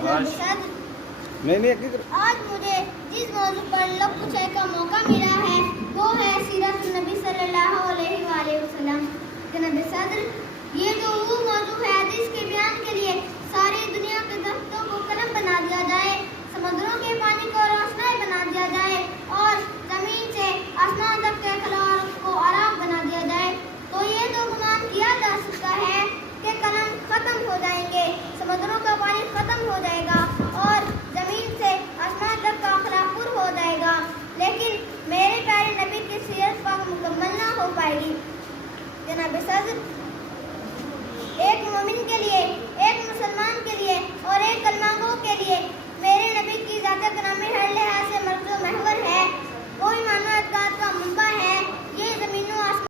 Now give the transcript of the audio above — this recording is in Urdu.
آج مجھے جس موضوع پر لب کچھ کا موقع ملا ہے وہ ہے سیرت النبی صلی اللہ علیہ وآلہ وسلم۔ جناب صدر، یہ جو وہ موضوع ہے حدیث کے بیان کے لیے ساری دنیا کے درختوں کو قلم بنا دیا جائے، سمندروں کے پانی کو روشنائی بنا دیا جائے اور زمین سے آسمان تک کے خلاء کو آرام بنا دیا جائے، تو یہ تو گمان کیا جا سکتا ہے کہ قلم ختم ہو جائیں گے، سمندروں کا پانی ختم ہو جائے گا اور زمین سے آسمان تک کا خلا پر ہو جائے گا، لیکن میرے پیارے نبی کی سیرت پاک مکمل نہ ہو پائے گی۔ جناب صدر، ایک مومن کے لیے، ایک مسلمان کے لیے اور ایک کلمہ گو کے لیے میرے نبی کی ذات گرامی ہر